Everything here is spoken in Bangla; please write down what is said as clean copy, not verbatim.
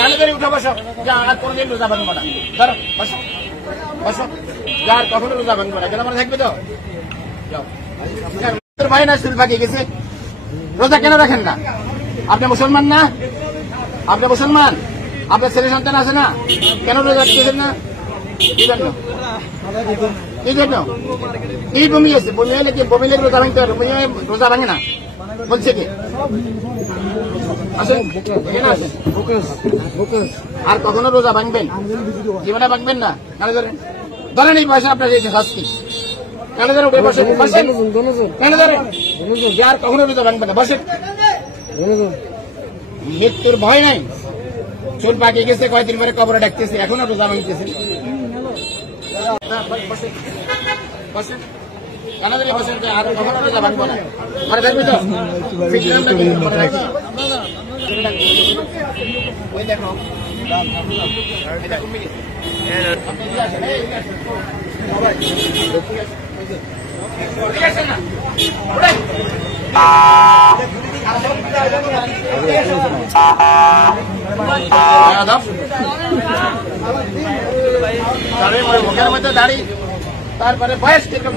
গাড়ি ধরে উঠে বসো, যা আর কোনদিন রোজা ভাঙবো না। ধরো বসো বসো, যা আর কখনো রোজা ভাঙবো না। কেন মনে থাকবে তো? যাও। তোর ভাই না চুল পাকিয়ে গেছে, রোজা কেন রাখেন না? আপনি মুসলমান না? আপনি মুসলমান, আপনার ছেলে সন্তান আছে না? কেন রোজা রাখতেছেন না? কি জন্য? কি জন্য? কি বমি আছে? বমি হলে কি বমি লেগে রোজা ভাঙতে পারে? বমি হয়ে রোজা ভাঙে না বলছে কি? আসেন, এখানে আসেন। আর কখনো রোজা ভাঙবেন? জীবনে ভাঙবেন না। কেন ধরেন? ধরেন এই পয়সা আপনার এই শাস্তি। কেন ধরেন? উঠে বসেন, বসেন। কেন ধরেন? আর কখনো রোজা ভাঙবেন না, বসেন। মৃত্যুর ভয় নাই, চুল পাকিয়ে গেছে, কয়েকদিন পরে কবরে ডাকতেছে, এখনো রোজা ভাঙতেছে। বসেন, কেন ধরে বসেন? আর কখনো রোজা ভাঙবো না। মনে থাকবে তো? ওই দেখো, মুখের মধ্যে দাড়ি, তারপরে বয়স কিরকম